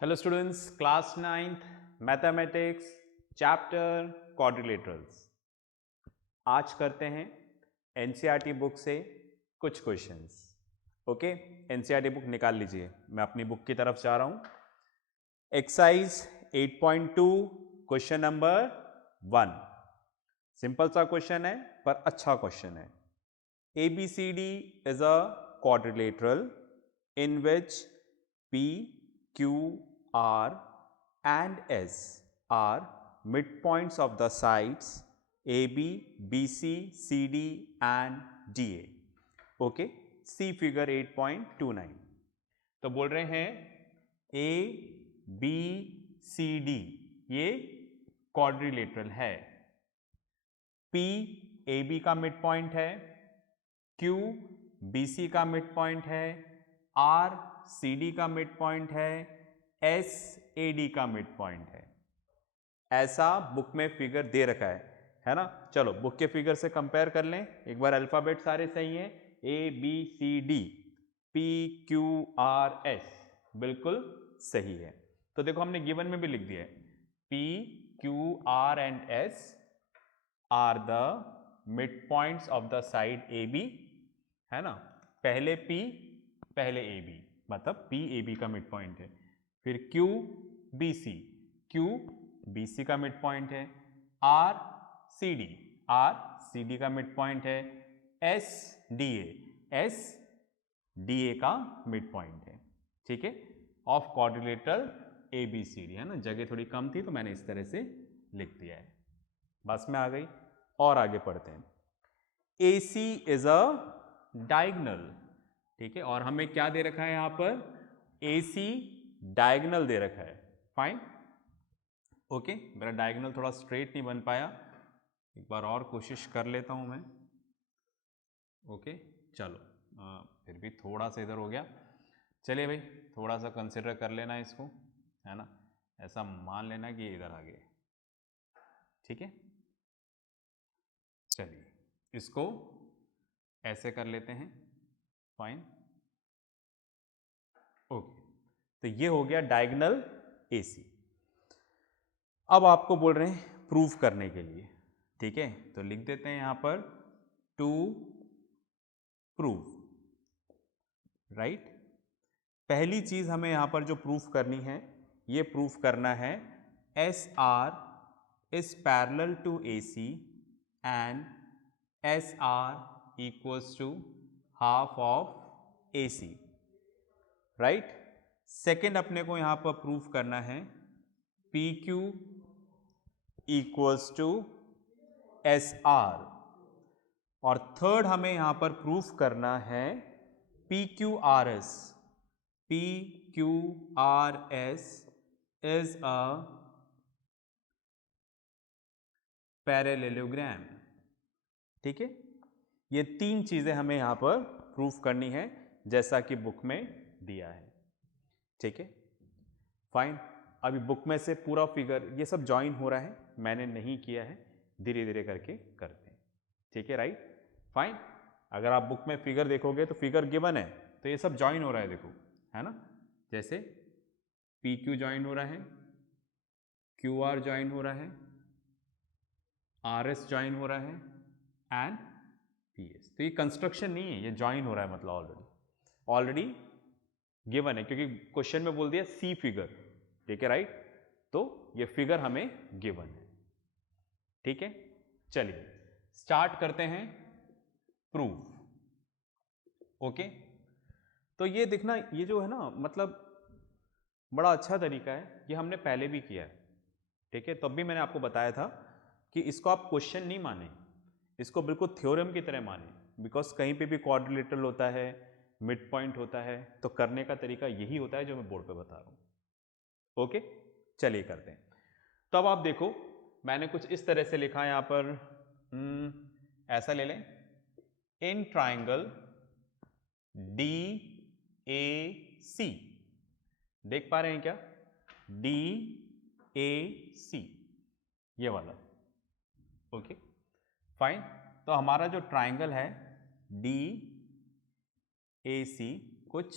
Hello students, class 9th mathematics chapter quadrilaterals. आज करते हैं एनसीईआरटी बुक से कुछ क्वेश्चंस। ओके, एनसीईआरटी बुक निकाल लीजिए, मैं अपनी बुक की तरफ जा रहा हूं। Exercise 8.2 question number 1। सिंपल सा क्वेश्चन है पर अच्छा क्वेश्चन है। ABCD is a quadrilateral in which P, Q, R and S are midpoints of the sides AB, BC, CD and DA. Okay, see figure 8.29। तो बोल रहे हैं A, B, C, D ये क्वाड्रिलेटरल है। P AB का mid point है, Q BC का mid point है, R CD का मिड पॉइंट है, S AD का मिड पॉइंट है। ऐसा बुक में फिगर दे रखा है ना। चलो बुक के फिगर से कंपेयर कर लें एक बार। अल्फाबेट सारे सही हैं, ABCD, PQRS बिल्कुल सही है। तो देखो हमने गिवन में भी लिख दिया है, PQR and S are the mid points of the side AB, है ना। पहले P पहले AB, मतलब P AB का मिड पॉइंट है। फिर Q BC, Q BC का मिड पॉइंट है। R CD, R CD का मिड पॉइंट है। S DA, S DA का मिड पॉइंट है। ठीक है, ऑफ क्वाड्रिलेटरल ABCD, है ना। जगह थोड़ी कम थी तो मैंने इस तरह से लिख दिया है। बस में आ गई। और आगे पढ़ते हैं। AC is a diagonal. ठीक है, और हमें क्या दे रखा है यहां पर, AC डायगोनल दे रखा है। Fine, okay. मेरा डायगोनल थोड़ा स्ट्रेट नहीं बन पाया, एक बार और कोशिश कर लेता हूं मैं। ओके चलो, फिर भी थोड़ा सा इधर हो गया। चलिए भाई, थोड़ा सा कंसिडर कर लेना इसको, है ना। ऐसा मान लेना कि इधर आ गए। ठीक है, चलिए इसको ऐसे कर लेते हैं। Fine, okay. तो ये हो गया डायगोनल AC। अब आपको बोल रहे हैं प्रूव करने के लिए। ठीक है, तो लिख देते हैं यहां पर टू प्रूव, राइट। पहली चीज हमें यहां पर जो प्रूफ करनी है, ये प्रूफ करना है SR is parallel to AC and SR equals to half of AC, right. Second अपने को यहां पर प्रूफ करना है PQ equals to SR, और थर्ड हमें यहां पर प्रूफ करना है PQRS। PQRS is a parallelogram. ठीक है, ये तीन चीजें हमें यहां पर प्रूफ करनी है जैसा कि बुक में दिया है। ठीक है, फाइन। अभी बुक में से पूरा फिगर ये सब ज्वाइन हो रहा है, मैंने नहीं किया है, धीरे धीरे करके करते हैं। ठीक है, राइट, फाइन। अगर आप बुक में फिगर देखोगे तो फिगर गिवन है तो ये सब ज्वाइन हो रहा है, देखो, है ना। जैसे PQ ज्वाइन हो रहा है, QR ज्वाइन हो रहा है, RS ज्वाइन हो रहा है एंड PS। तो ये कंस्ट्रक्शन नहीं है, ये ज्वाइन हो रहा है, मतलब ऑलरेडी गिवन है, क्योंकि क्वेश्चन में बोल दिया सी फिगर। ठीक है, राइट, तो ये फिगर हमें गिवन है। ठीक है, चलिए स्टार्ट करते हैं प्रूफ। ओके, तो ये देखना, ये जो है ना, मतलब बड़ा अच्छा तरीका है, ये हमने पहले भी किया है। ठीक है, तब भी मैंने आपको बताया था कि इसको आप क्वेश्चन नहीं माने, इसको बिल्कुल थ्योरम की तरह माने, बिकॉज कहीं पे भी क्वाड्रिलेटरल होता है, मिड पॉइंट होता है, तो करने का तरीका यही होता है जो मैं बोर्ड पे बता रहा हूं। ओके, चलिए करते हैं। तो अब आप देखो, मैंने कुछ इस तरह से लिखा है यहां पर, ऐसा ले लें, इन ट्राइंगल DAC, देख पा रहे हैं क्या, DAC ये वाला। Okay, fine. तो हमारा जो ट्राइंगल है DAC कुछ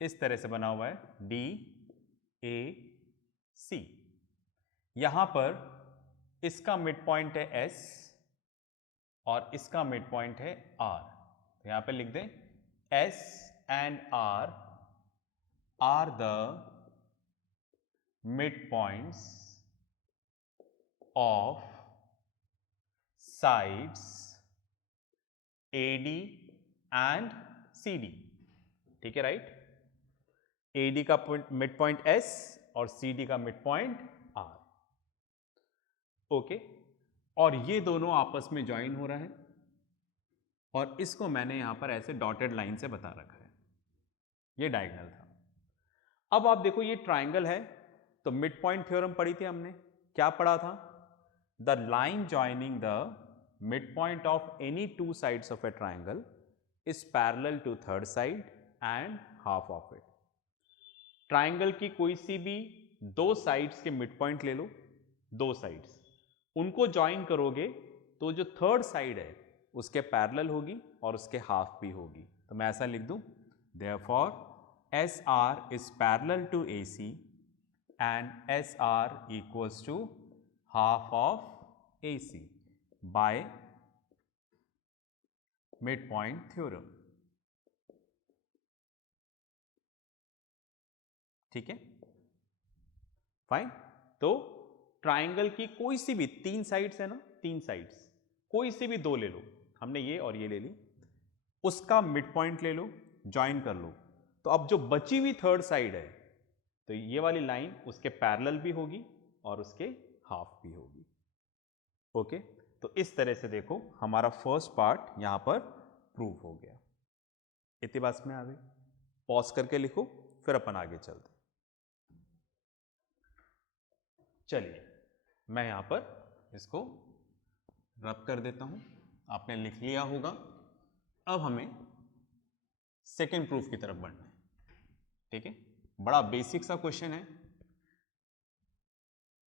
इस तरह से बना हुआ है, ए सी। यहां पर इसका मिड पॉइंट है एस और इसका मिड पॉइंट है आर। तो यहां पे लिख दें S and R the mid points of sides AD and CD। ठीक है, राइट। AD का मिड पॉइंट S और CD का मिड पॉइंट R। ओके, और ये दोनों आपस में ज्वाइन हो रहा है और इसको मैंने यहां पर ऐसे डॉटेड लाइन से बता रखा है। ये डायगोनल था। अब आप देखो ये ट्राइंगल है, तो मिड पॉइंट थ्योरम पढ़ी थी हमने। क्या पढ़ा था? The line joining the mid point of any two sides of a triangle is parallel to third side and half of it. Triangle की कोई सी भी दो साइड्स के मिड पॉइंट ले लो, दो साइड्स, उनको ज्वाइन करोगे तो जो थर्ड साइड है उसके पैरेलल होगी और उसके हाफ भी होगी। तो मैं ऐसा लिख दूं, therefore SR is parallel to AC and SR equals to half of AC by midpoint theorem। ठीक है, फाइन। तो ट्राइंगल की कोई सी भी तीन साइड्स है ना, तीन साइड्स, कोई सी भी दो ले लो, हमने ये और ये ले ली, उसका मिड पॉइंट ले लो, ज्वाइन कर लो। तो अब जो बची हुई थर्ड साइड है, तो ये वाली लाइन उसके पैरेलल भी होगी और उसके हाफ भी होगी। ओके, तो इस तरह से देखो हमारा फर्स्ट पार्ट यहां पर प्रूव हो गया। इतनी बात में आ गई। पॉज करके लिखो, फिर अपन आगे चलते। चलिए मैं यहां पर इसको रब कर देता हूं, आपने लिख लिया होगा। अब हमें सेकेंड प्रूफ की तरफ बढ़ना है। ठीक है, बड़ा बेसिक सा क्वेश्चन है,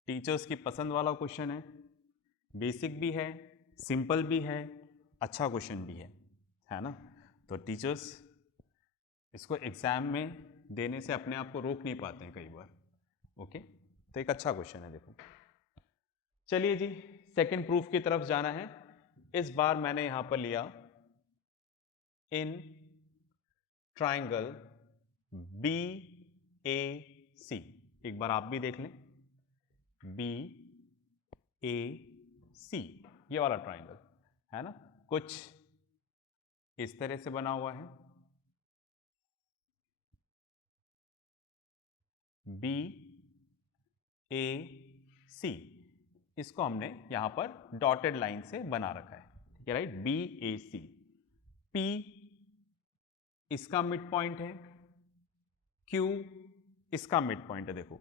टीचर्स की पसंद वाला क्वेश्चन है, बेसिक भी है, सिंपल भी है, अच्छा क्वेश्चन भी है ना। तो टीचर्स इसको एग्जाम में देने से अपने आप को रोक नहीं पाते हैं कई बार। ओके, तो एक अच्छा क्वेश्चन है। देखो चलिए जी, सेकंड प्रूफ की तरफ जाना है। इस बार मैंने यहां पर लिया इन ट्राइंगल BAC। एक बार आप भी देख लें, BAC ये वाला ट्राइंगल है ना, कुछ इस तरह से बना हुआ है। BAC इसको हमने यहां पर डॉटेड लाइन से बना रखा है। ठीक है, राइट। BAC, P इसका मिड पॉइंट है, Q इसका मिड पॉइंट है। देखो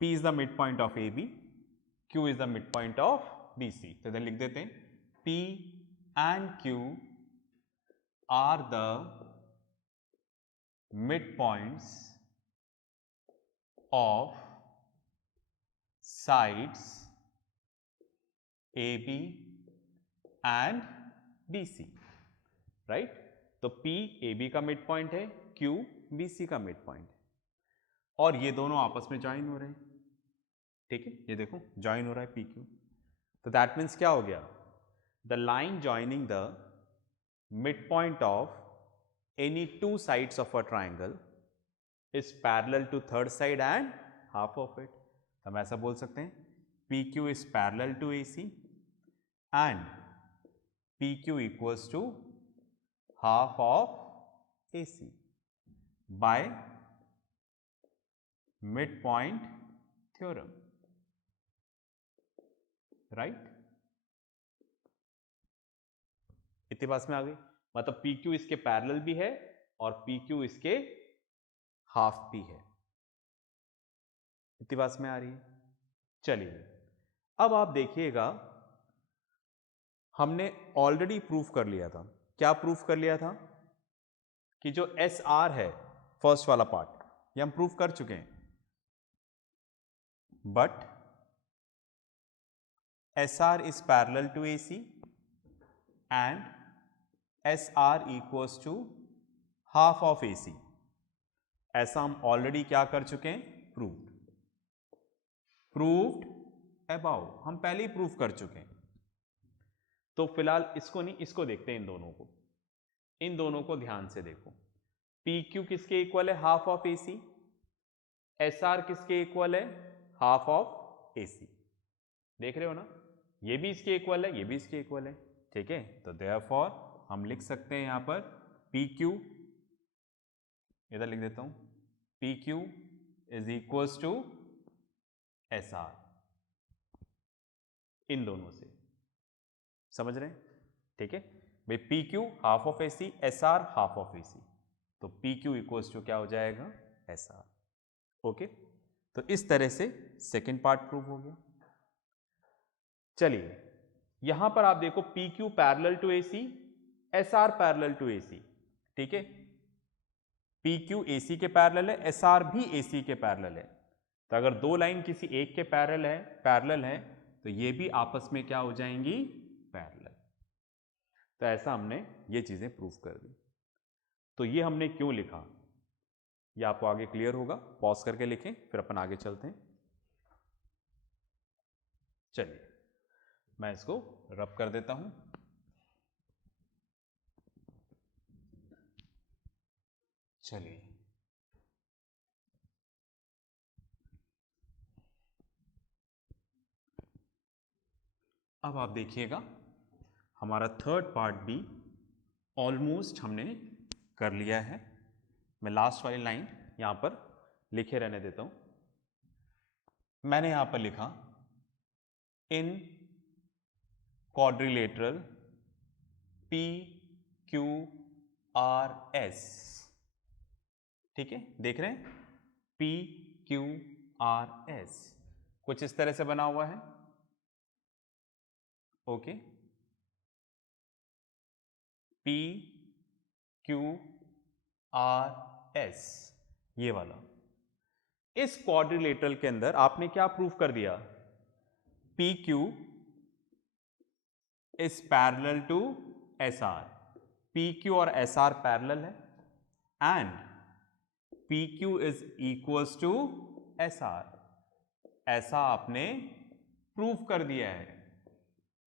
P is the mid point of AB, Q is the mid point of BC। तो इधर लिख देते हैं P and Q are the mid points of sides AB and BC, right. तो P AB का mid point है, Q BC का mid point है, और ये दोनों आपस में ज्वाइन हो रहे हैं। ठीक है, ये देखो ज्वाइन हो रहा है PQ। तो दैट मीन्स क्या हो गया, the line joining the mid point of any two sides of a triangle is parallel to third side and half of it. हम ऐसा बोल सकते हैं PQ is parallel to AC and PQ equals to half of AC by mid point theorem, right. इतनी बात में आ गई, मतलब PQ इसके पैरेलल भी है और PQ इसके हाफ भी है। इतनी बात में आ रही है। चलिए अब आप देखिएगा, हमने ऑलरेडी प्रूफ कर लिया था। क्या प्रूफ कर लिया था? कि जो SR है फर्स्ट वाला पार्ट, ये हम प्रूफ कर चुके हैं, but SR is parallel to AC and SR equals to half of AC। ऐसा हम ऑलरेडी क्या कर चुके हैं? प्रूव। प्रूव्ड अबाउ, हम पहले ही प्रूव कर चुके हैं। तो फिलहाल इसको नहीं, इसको देखते हैं, इन दोनों को ध्यान से देखो। पी क्यू किसके इक्वल है? Half of A C. S R किसके इक्वल है? Half of A C. देख रहे हो ना, ये भी इसके इक्वल है, ये भी इसके इक्वल है, ठीक है। तो देयरफॉर हम लिख सकते हैं यहां पर पी क्यू, इधर लिख देता हूं, P Q is equals to S R, इन दोनों से, समझ रहे हैं? ठीक है भाई, P Q half of A C, S R half of A C, तो पी क्यू इक्वल्स टू क्या हो जाएगा? S R. ओके, तो इस तरह से सेकेंड पार्ट प्रूव हो गया। चलिए यहां पर आप देखो, P Q parallel to A C, S R parallel to A C, ठीक है। पी क्यू ए सी के पैरेलल है, एस आर भी ए सी के पैरेलल है। तो अगर दो लाइन किसी एक के पैरेलल है तो ये भी आपस में क्या हो जाएंगी? पैरेलल। तो ऐसा हमने ये चीजें प्रूव कर दी। तो ये हमने क्यों लिखा, ये आपको आगे क्लियर होगा, पॉज करके लिखें, फिर अपन आगे चलते हैं। चलिए मैं इसको रब कर देता हूं। चलिए अब आप देखिएगा, हमारा थर्ड पार्ट भी ऑलमोस्ट हमने कर लिया है। मैं लास्ट वाली लाइन यहां पर लिखे रहने देता हूं। मैंने यहां पर लिखा इन quadrilateral P Q R S, ठीक है, देख रहे हैं, पी क्यू आर एस कुछ इस तरह से बना हुआ है। Okay, P Q R S, ये वाला। इस क्वाड्रिलेटरल के अंदर आपने क्या प्रूव कर दिया? P Q is parallel to S R, P Q और एस आर पैरेलल है, and P Q is equals to S R, ऐसा आपने प्रूव कर दिया है।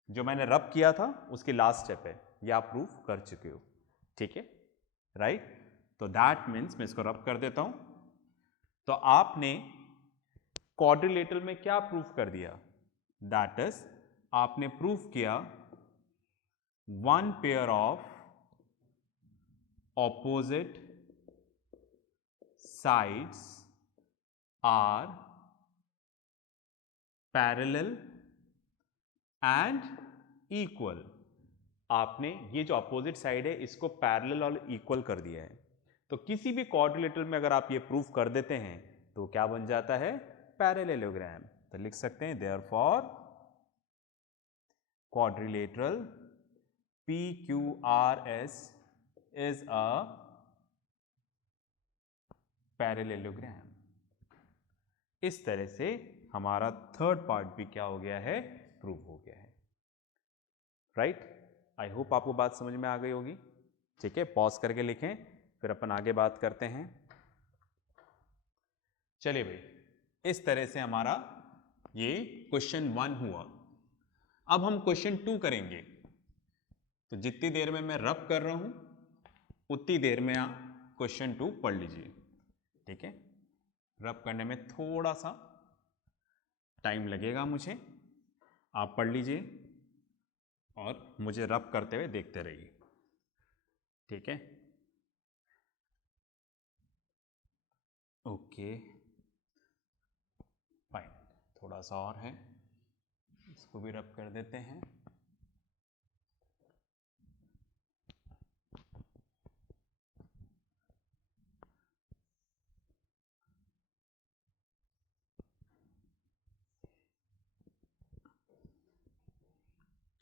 जो मैंने रब किया था उसकी लास्ट स्टेप है, ये आप प्रूव कर चुके हो, ठीक है, राइट। तो दैट मीन्स मैं इसको रब कर देता हूं। तो आपने क्वाड्रिलेटरल में क्या प्रूव कर दिया? दैट इज आपने प्रूव किया one pair of opposite sides are parallel and equal. आपने ये जो अपोजिट साइड है इसको पैरेलल और इक्वल कर दिया है। तो किसी भी क्वाड्रिलेटरल में अगर आप ये प्रूफ कर देते हैं तो क्या बन जाता है? पैरेललोग्राम। तो लिख सकते हैं therefore quadrilateral PQRS is a parallelogram. इस तरह से हमारा थर्ड पार्ट भी क्या हो गया है? प्रूव हो गया है, राइट। आई होप आपको बात समझ में आ गई होगी, ठीक है। पॉज करके लिखें, फिर अपन आगे बात करते हैं। चलिए भाई, इस तरह से हमारा ये क्वेश्चन 1 हुआ। अब हम क्वेश्चन 2 करेंगे। तो जितनी देर में मैं रब कर रहा हूं उतनी देर में आप क्वेश्चन 2 पढ़ लीजिए, ठीक है। रब करने में थोड़ा सा टाइम लगेगा मुझे, आप पढ़ लीजिए और मुझे रब करते हुए देखते रहिए, ठीक है। ओके फाइन, थोड़ा सा और है, इसको भी रब कर देते हैं।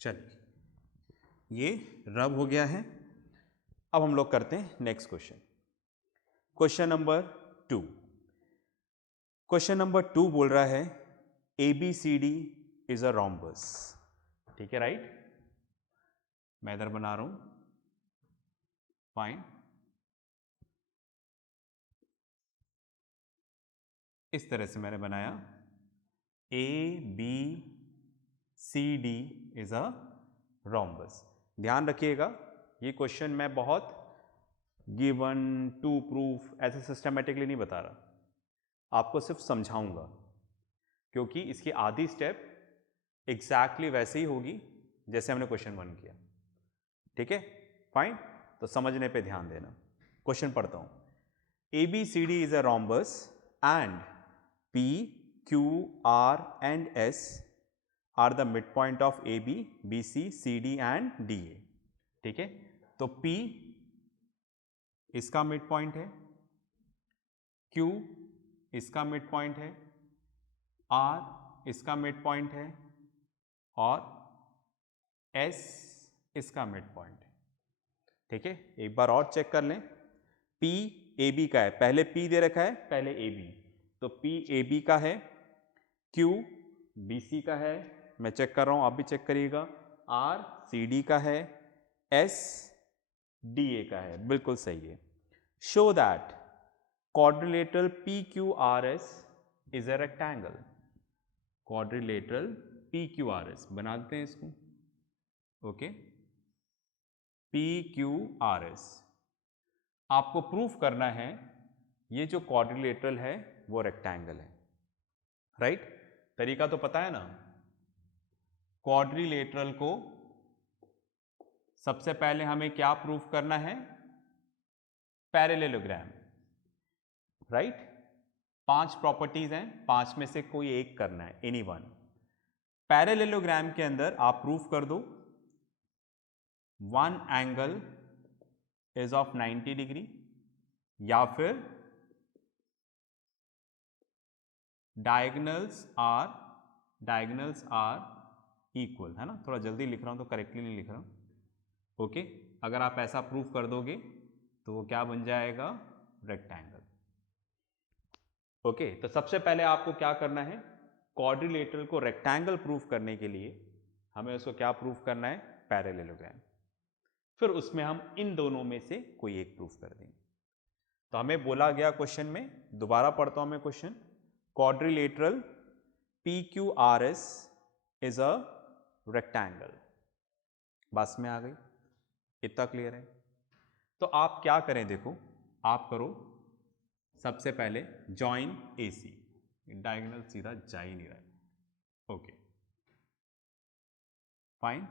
चलिए, ये रब हो गया है। अब हम लोग करते हैं next question, question number 2। Question number 2 बोल रहा है ABCD इज अ रोम्बस, ठीक है, राइट। मैं इधर बना रहा हूं, फाइन। इस तरह से मैंने बनाया ABCD इज अ रोम्बस। ध्यान रखिएगा, ये क्वेश्चन मैं बहुत गिवन टू प्रूफ ऐसे सिस्टमेटिकली नहीं बता रहा, आपको सिर्फ समझाऊंगा, क्योंकि इसकी आधी स्टेप एग्जैक्टली वैसे ही होगी जैसे हमने क्वेश्चन 1 किया। ठीक है, फाइन। तो समझने पे ध्यान देना। क्वेश्चन पढ़ता हूं। ABCD is a rhombus and P, Q, R and S are the midpoint of AB, BC, CD and DA। ठीक है, तो P इसका मिड पॉइंट है, Q इसका मिड पॉइंट है, R इसका मिड पॉइंट है और S इसका मिड पॉइंट है। ठीक है, एक बार और चेक कर लें। P AB का है, पहले P दे रखा है, पहले AB, तो P AB का है, Q BC का है, मैं चेक कर रहा हूं, आप भी चेक करिएगा, R CD का है, S DA का है, बिल्कुल सही है। Show that quadrilateral PQRS is a rectangle। quadrilateral PQRS बना देते हैं इसको। ओके, PQRS आपको प्रूफ करना है ये जो क्वाड्रिलेटरल है वो रेक्टेंगल है, राइट? तरीका तो पता है ना। क्वाड्रिलेटरल को सबसे पहले हमें क्या प्रूफ करना है? Parallelogram, right? 5 प्रॉपर्टीज हैं, 5 में से कोई एक करना है, एनी वन। पैरेललोग्राम के अंदर आप प्रूफ कर दो one angle is of 90 degree, या फिर डायगोनल्स आर इक्वल, है ना? थोड़ा जल्दी लिख रहा हूं तो करेक्टली नहीं लिख रहा हूं। ओके, अगर आप ऐसा प्रूफ कर दोगे तो वो क्या बन जाएगा? रेक्टेंगल। ओके, तो सबसे पहले आपको क्या करना है? क्वाड्रिलेटरल को रेक्टेंगल प्रूफ करने के लिए हमें उसको क्या प्रूफ करना है? पैरेललोग्राम। फिर उसमें हम इन दोनों में से कोई एक प्रूफ कर देंगे। तो हमें बोला गया क्वेश्चन में, दोबारा पढ़ता हूं मैं question, quadrilateral PQRS is a rectangle. बस में आ गई, इतना क्लियर है? तो आप क्या करें, देखो आप करो सबसे पहले जॉइन AC, डायगोनल सीधा जा ही नहीं रहा है। Okay fine,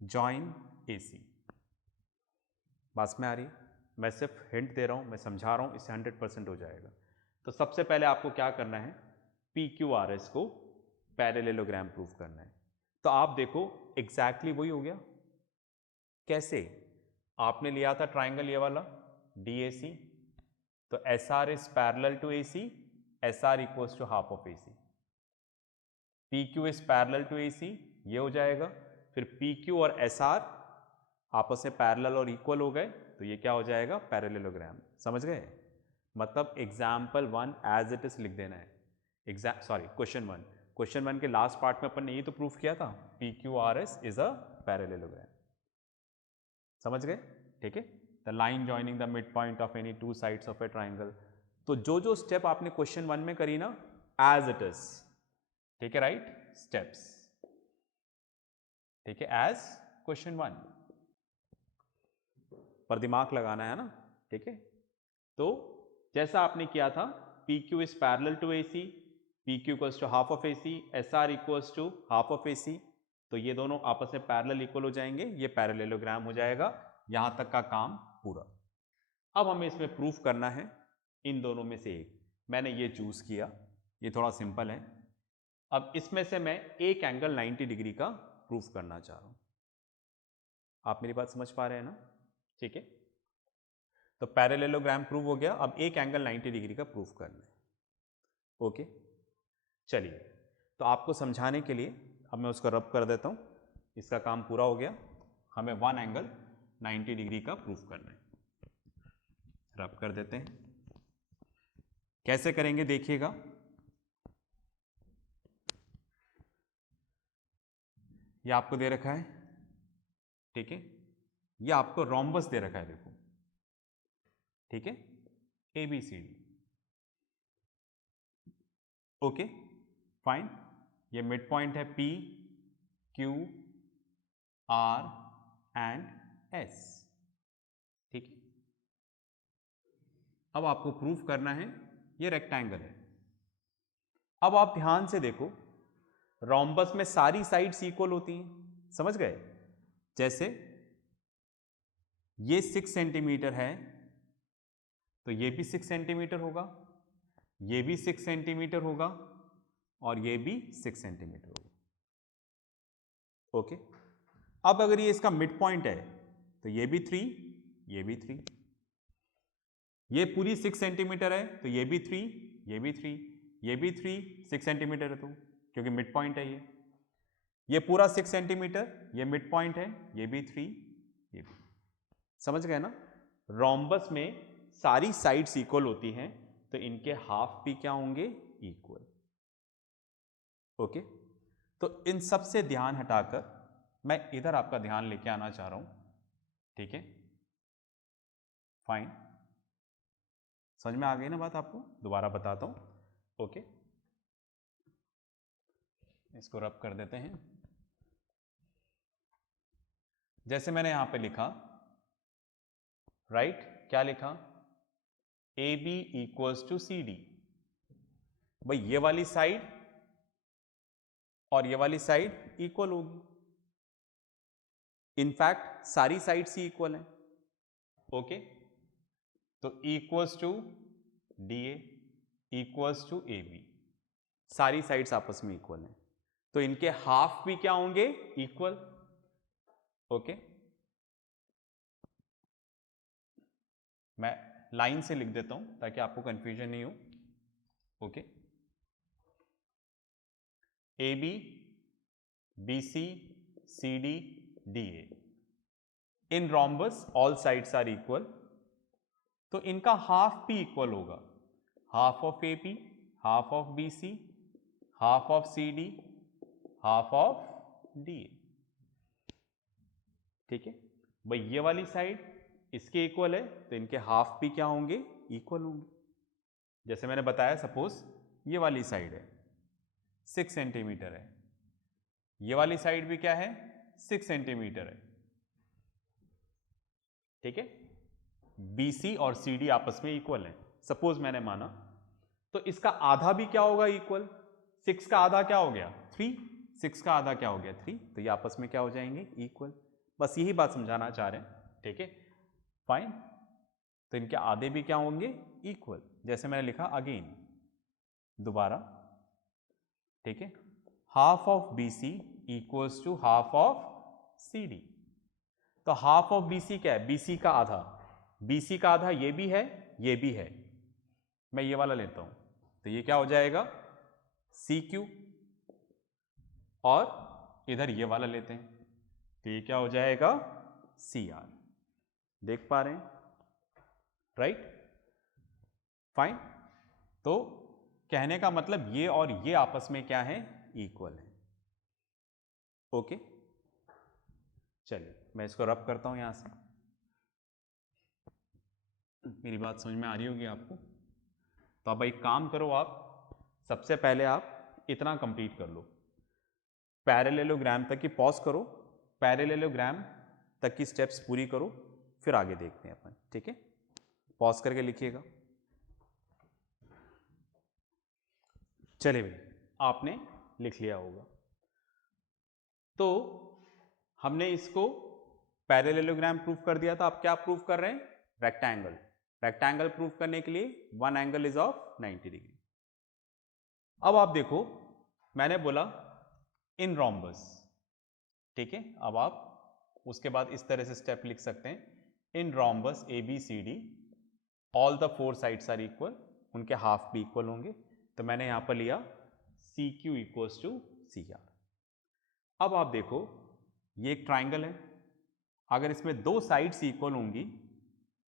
join AC। बस में आ रही? मैं सिर्फ हिंट दे रहा हूं, मैं समझा रहा हूं, इससे 100% हो जाएगा। तो सबसे पहले आपको क्या करना है? PQRS को पैरेललोग्राम प्रूफ करना है। तो आप देखो एग्जैक्टली वही हो गया। कैसे? आपने लिया था ट्राइंगल ये वाला DAC, तो SR is parallel to AC, SR equals to half of AC। PQ is parallel to AC, ये हो जाएगा। फिर PQ और SR आपस में पैरेलल और इक्वल हो गए, तो ये क्या हो जाएगा? पैरेललोग्राम। समझ गए? मतलब एग्जाम्पल 1 एज इट इज लिख देना है। क्वेश्चन 1 के लास्ट पार्ट में अपन ने ये तो प्रूफ किया था, PQRS इज अ पैरेललोग्राम। समझ गए? ठीक है, the line joining the mid point of any two sides of a triangle. तो जो जो स्टेप आपने क्वेश्चन 1 में करी ना, एज इट इज, ठीक है, राइट? स्टेप्स, ठीक है, एज क्वेश्चन 1 पर दिमाग लगाना है ना, ठीक है? तो जैसा आपने किया था, PQ is parallel to AC, PQ equals to half of AC, SR equals to half of AC, तो ये दोनों आपस में पैरेलल इक्वल हो जाएंगे, ये पैरेललोग्राम हो जाएगा। यहां तक का काम पूरा। अब हमें इसमें प्रूफ करना है इन दोनों में से एक। मैंने ये चूज किया, ये थोड़ा सिंपल है। अब इसमें से मैं एक एंगल 90 डिग्री का प्रूफ करना चाह रहा हूं। आप मेरी बात समझ पा रहे हैं ना? ठीक है, तो पैरेललोग्राम प्रूव हो गया। अब एक एंगल 90 डिग्री का प्रूफ करना है। ओके, चलिए, तो आपको समझाने के लिए अब मैं उसको रब कर देता हूं। इसका काम पूरा हो गया। हमें वन एंगल 90 डिग्री का प्रूफ करना है। रब कर देते हैं। कैसे करेंगे देखिएगा। ये आपको दे रखा है, ठीक है? ये आपको रोम्बस दे रखा है, देखो, ठीक है, ABCD। ओके फाइन, ये मिड पॉइंट है P, Q, R and S, ठीक है। अब आपको प्रूफ करना है ये रेक्टेंगल है। अब आप ध्यान से देखो, रोम्बस में सारी साइड्स इक्वल होती हैं, समझ गए? जैसे ये 6 सेंटीमीटर है तो ये भी 6 सेंटीमीटर होगा, ये भी 6 सेंटीमीटर होगा और ये भी 6 सेंटीमीटर होगा। ओके, अब अगर ये इसका मिड पॉइंट है तो ये भी 3, ये भी 3, ये पूरी 6 सेंटीमीटर है तो ये भी 3, ये भी 3, ये भी 3, 6 सेंटीमीटर है तो क्योंकि मिड पॉइंट है ये पूरा 6 सेंटीमीटर, ये मिड पॉइंट है, ये भी 3, ये भी। समझ गए ना? रोम्बस में सारी साइड्स इक्वल होती हैं तो इनके हाफ भी क्या होंगे? इक्वल। ओके, तो इन सब से ध्यान हटाकर मैं इधर आपका ध्यान लेके आना चाह रहा हूं, ठीक है? फाइन, समझ में आ गई ना बात? आपको दोबारा बताता हूं। ओके, इसको रब कर देते हैं। जैसे मैंने यहां पे लिखा, राइट, क्या लिखा? AB equals to CD। भाई ये वाली साइड और ये वाली साइड इक्वल होगी, इनफैक्ट सारी साइड्स ही इक्वल हैं। ओके, तो equals to DA equals to AB, सारी साइड्स आपस में इक्वल हैं तो इनके हाफ भी क्या होंगे? इक्वल। ओके, मैं लाइन से लिख देता हूं ताकि आपको कंफ्यूजन नहीं हो। Okay, AB, BC, CD, DA, in rhombus all sides are equal, तो इनका हाफ भी इक्वल होगा। Half of AB, half of BC, half of CD, half of DA, ठीक है। भाई ये वाली साइड इसके इक्वल है तो इनके हाफ भी क्या होंगे? इक्वल होंगे। जैसे मैंने बताया, सपोज ये वाली साइड है 6 सेंटीमीटर है, ये वाली साइड भी क्या है? 6 सेंटीमीटर है, ठीक है। BC और CD आपस में इक्वल है, सपोज मैंने माना, तो इसका आधा भी क्या होगा? इक्वल। 6 का आधा क्या हो गया? 3, 6 का आधा क्या हो गया? 3, तो ये आपस में क्या हो जाएंगे? इक्वल। बस यही बात समझाना चाह रहे हैं, ठीक है, फाइन। तो इनके आधे भी क्या होंगे? इक्वल। जैसे मैंने लिखा अगेन, दोबारा, ठीक है, half of BC equals to half of CD। तो हाफ ऑफ BC क्या है? BC का आधा, BC का आधा ये भी है, ये भी है, मैं ये वाला लेता हूं तो ये क्या हो जाएगा? CQ, और इधर ये वाला लेते हैं तो ये क्या हो जाएगा? CR। देख पा रहे हैं? Right, fine. तो कहने का मतलब ये और ये आपस में क्या है? इक्वल है। ओके, चलिए मैं इसको रब करता हूं यहां से। मेरी बात समझ में आ रही होगी आपको? तो अब एक काम करो, आप सबसे पहले आप इतना कंप्लीट कर लो, पैरेललोग्राम तक की पॉज करो, पैरेललोग्राम तक की स्टेप्स पूरी करो, फिर आगे देखते हैं अपन, ठीक है? पॉज करके लिखिएगा। चलिए भाई, आपने लिख लिया होगा। तो हमने इसको पैरेललोग्राम प्रूफ कर दिया था, अब क्या प्रूफ कर रहे हैं? रेक्टेंगल। रेक्टेंगल प्रूफ करने के लिए one angle is of 90 degree. अब आप देखो, मैंने बोला इन रोम्बस, ठीक है। अब आप उसके बाद इस तरह से स्टेप लिख सकते हैं, in rhombus ABCD all the 4 sides are equal, उनके हाफ भी इक्वल होंगे, तो मैंने यहां पर लिया CQ इक्वल्स टू CR। अब आप देखो, ये एक ट्राइंगल है, अगर इसमें 2 साइड्स इक्वल होंगी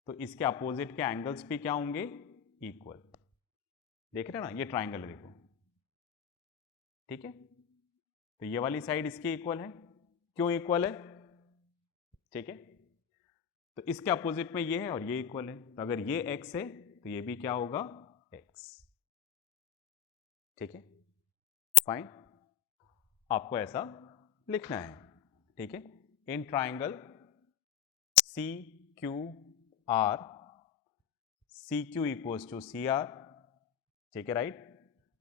तो इसके अपोजिट के एंगल्स भी क्या होंगे? इक्वल। देख रहे हैं ना, ये ट्राइंगल है, देखो, ठीक है। तो ये वाली साइड इसकी इक्वल है, क्यों इक्वल है? ठीक है, तो इसके अपोजिट में ये है और ये इक्वल है, तो अगर ये x है तो ये भी क्या होगा? x। ठीक है, फाइन, आपको ऐसा लिखना है। ठीक है, in triangle C Q R, C Q equals to C R, ठीक है, राइट।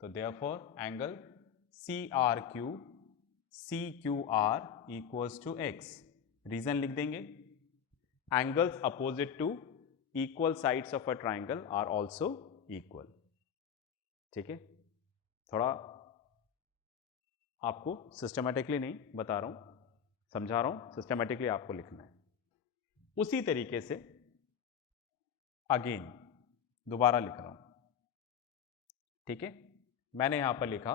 तो therefore angle C R Q R equals to x. Reason लिख देंगे, angles opposite to equal sides of a triangle are also equal. ठीक है, थोड़ा आपको systematically नहीं बता रहा हूं, समझा रहा हूं, सिस्टमैटिकली आपको लिखना है। उसी तरीके से अगेन दोबारा लिख रहा हूं। ठीक है, मैंने यहां पर लिखा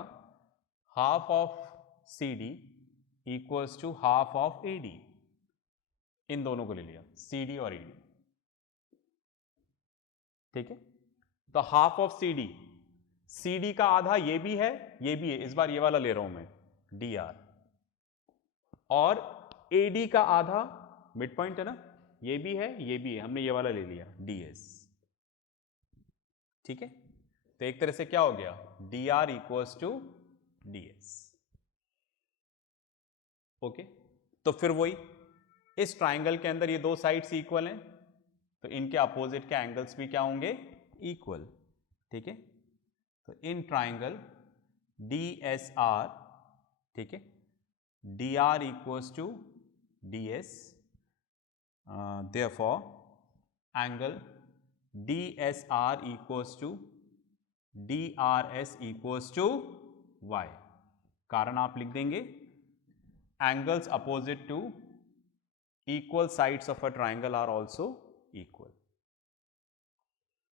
half of C D equals to half of A D. इन दोनों को ले लिया, सी डी और ए डी। ठीक है, तो half of C D, C D का आधा ये भी है, ये भी है, इस बार ये वाला ले रहा हूं मैं, डी आर, और ए डी का आधा मिड पॉइंट है ना, ये भी है, ये भी है, हमने ये वाला ले लिया, डी एस। ठीक है, तो एक तरह से क्या हो गया, D R equals to D S. Okay, तो फिर वही, इस ट्राइंगल के अंदर ये दो साइड्स इक्वल हैं, तो इनके अपोजिट के एंगल्स भी क्या होंगे, इक्वल। ठीक है, तो in triangle D S R, ठीक है, D R equals to D S, therefore angle D S R equals to D R S equals to y. कारण आप लिख देंगे, angles opposite to equal sides of a triangle are also equal.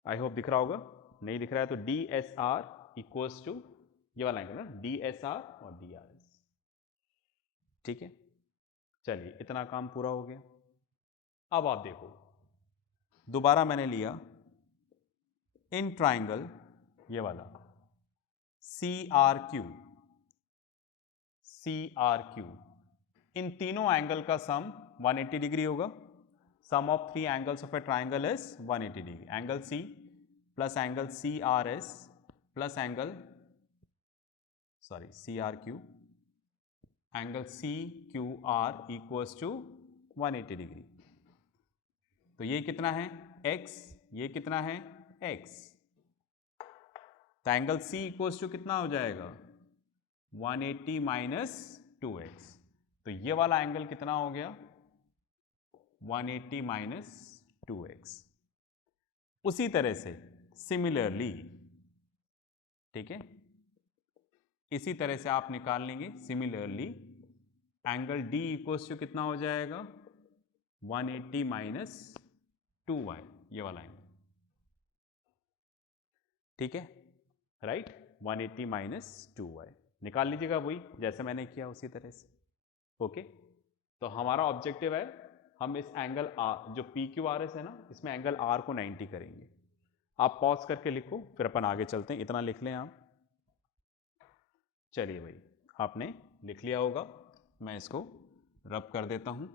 I hope दिख रहा होगा, नहीं दिख रहा है तो D S R equals to ये वाला एंगल ना, डी एस आर और डी आर एस। ठीक है, चलिए इतना काम पूरा हो गया। अब आप देखो, दोबारा मैंने लिया इन ट्राइंगल ये वाला C R Q, C R Q, इन तीनों एंगल का सम 180 डिग्री होगा। Sum of three angles of a triangle is 180 degree. Angle C plus angle C R S plus angle C R Q, angle C Q R equals to 180 degree. तो ये कितना है x, ये कितना है x, तो angle C equals to कितना हो जाएगा 180 माइनस 2x। तो ये वाला एंगल कितना हो गया 180 माइनस 2x। उसी तरह से सिमिलरली, ठीक है, इसी तरह से आप निकाल लेंगे similarly angle D equals to कितना हो जाएगा 180 माइनस 2y, ये वाला एंगल। ठीक है, राइट, 180 माइनस 2y निकाल लीजिएगा, वही जैसे मैंने किया उसी तरह से। ओके, तो हमारा ऑब्जेक्टिव है हम इस एंगल R जो PQRS है ना, इसमें एंगल R को 90 करेंगे। आप पॉज करके लिखो, फिर अपन आगे चलते हैं, इतना लिख लें आप। चलिए भाई, आपने लिख लिया होगा, मैं इसको रब कर देता हूं।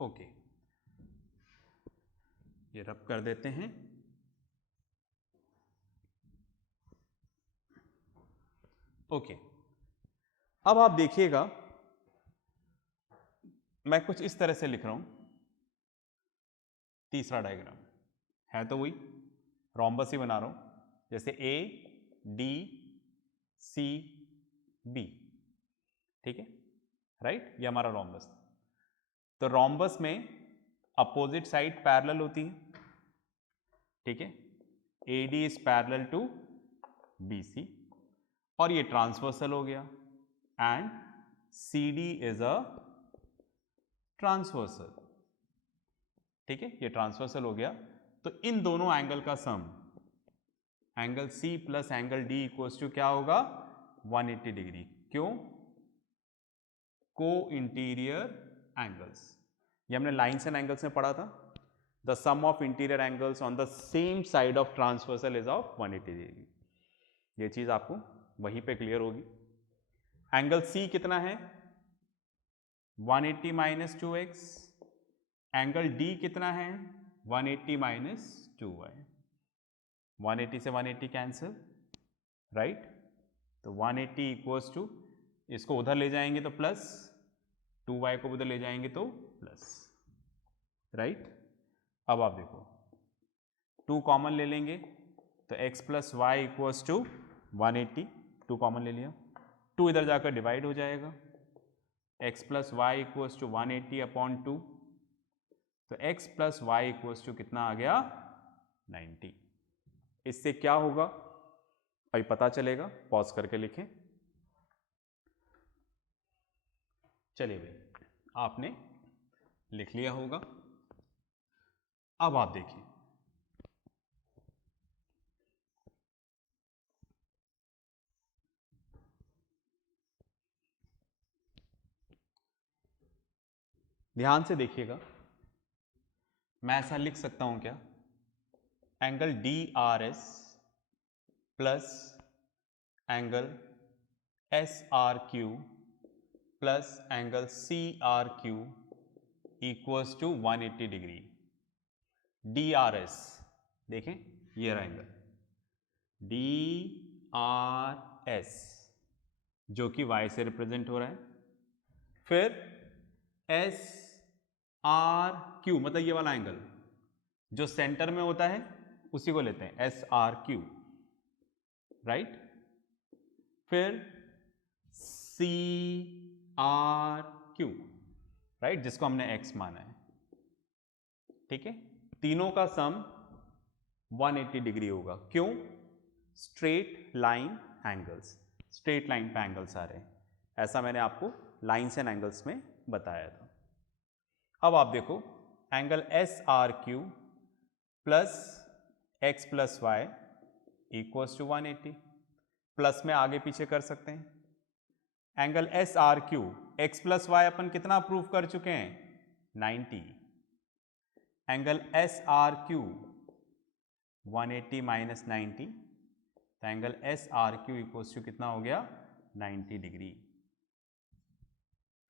ओके, ये रब कर देते हैं। ओके, अब आप देखिएगा, मैं कुछ इस तरह से लिख रहा हूं। तीसरा डायग्राम है तो वही रोम्बस ही बना रहा हूं, जैसे ए डी सी बी। ठीक है, राइट, ये हमारा रोम्बस। तो रोम्बस में अपोजिट साइड पैरेलल होती है। ठीक है, A D is parallel to B C, और ये ट्रांसवर्सल हो गया, and C D is a transversal. ठीक है, ये ट्रांसवर्सल हो गया। तो इन दोनों एंगल का sum, angle C plus angle D equals to क्या होगा 180 डिग्री। क्यों, को इंटीरियर एंगल्स। ये हमने लाइन्स एंड एंगल्स में पढ़ा था। The sum of interior angles on the same side of transversal is of 180 degree. ये चीज आपको वहीं पे क्लियर होगी। एंगल सी कितना है? 180 माइनस 2x। एंगल डी कितना है? 180 माइनस 2y। 180 से 180 कैंसिल, राइट? तो 180 इक्वल्स टू, इसको उधर ले जाएंगे तो प्लस, 2y को उधर ले जाएंगे तो प्लस, राइट? अब आप देखो 2 कॉमन ले लेंगे तो x plus Y equals to 180, 2 common ले लिया, 2 इधर जाकर डिवाइड हो जाएगा, x plus Y equals to 180 upon 2, तो x plus Y equals to कितना आ गया? 90। इससे क्या होगा अभी पता चलेगा, पॉज करके लिखें। चलिए भाई, आपने लिख लिया होगा। अब आप देखिए, ध्यान से देखिएगा, मैं ऐसा लिख सकता हूं क्या? Angle D R S plus angle S R Q plus angle C R Q equals to 180 degree. D R S देखें, ये रहा एंगल डी आर एस जो कि y से रिप्रेजेंट हो रहा है, फिर एस आर क्यू मतलब ये वाला एंगल जो सेंटर में होता है उसी को लेते हैं, एस आर क्यू, राइट? फिर सी आर क्यू, राइट, जिसको हमने x माना है, ठीक है? तीनों का सम 180 डिग्री होगा। क्यों? Straight line angles, straight line पे एंगल्स आ रहे हैं, ऐसा मैंने आपको लाइन्स एंड एंगल्स में बताया था। अब आप देखो, angle S R Q plus X plus Y equals to 180, plus में आगे पीछे कर सकते हैं। Angle S R Q X plus Y अपन कितना प्रूव कर चुके हैं? 90। Angle S R Q 180 minus 90, तो angle S R Q equals to कितना हो गया? 90 डिग्री,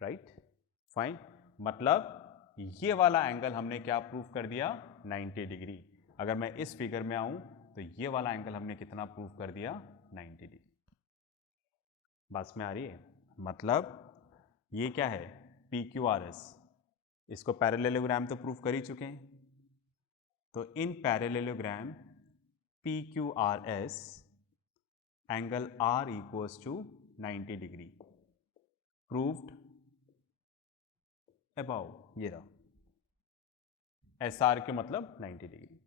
राइट? फाइन, मतलब ये वाला एंगल हमने क्या प्रूव कर दिया? 90 डिग्री। अगर मैं इस फिगर में आऊं तो ये वाला एंगल हमने कितना प्रूव कर दिया? 90 डिग्री। बात में आ रही है? मतलब ये क्या है? पी क्यू आर एस, इसको पैरेललोग्राम तो प्रूव कर ही चुके हैं, तो in parallelogram P Q R S angle are equals to 90 degree proved above, ये रहा एस आर के मतलब 90 डिग्री,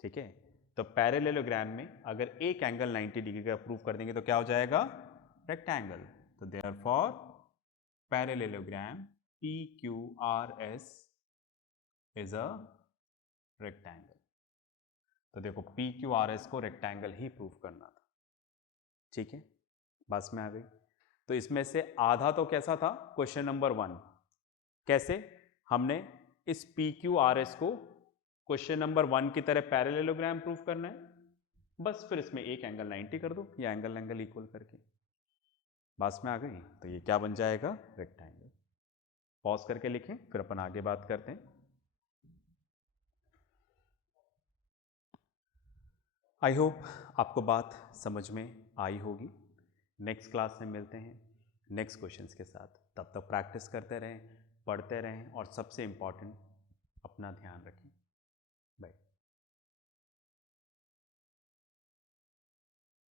ठीक है? तो पैरेललोग्राम में अगर एक एंगल 90 डिग्री का प्रूव कर देंगे तो क्या हो जाएगा? रेक्टेंगल। तो therefore parallelogram P Q R S is a rectangle. तो देखो पी क्यू आर एस को रेक्टेंगल ही प्रूव करना था, ठीक है? बस में आ गई। तो इसमें से आधा तो कैसा था? क्वेश्चन नंबर 1 कैसे हमने इस पी क्यू आर एस को क्वेश्चन नंबर 1 की तरह पैरेललोग्राम प्रूफ करना है, बस फिर इसमें एक एंगल 90 कर दो या एंगल इक्वल करके, बस में आ गई। तो ये क्या बन जाएगा? रेक्टेंगल। पॉज करके लिखें, फिर अपन आगे बात करते हैं। आई होप आपको बात समझ में आई होगी। नेक्स्ट क्लास में मिलते हैं नेक्स्ट क्वेश्चंस के साथ। तब तक प्रैक्टिस करते रहें, पढ़ते रहें और सबसे इम्पॉर्टेंट अपना ध्यान रखें।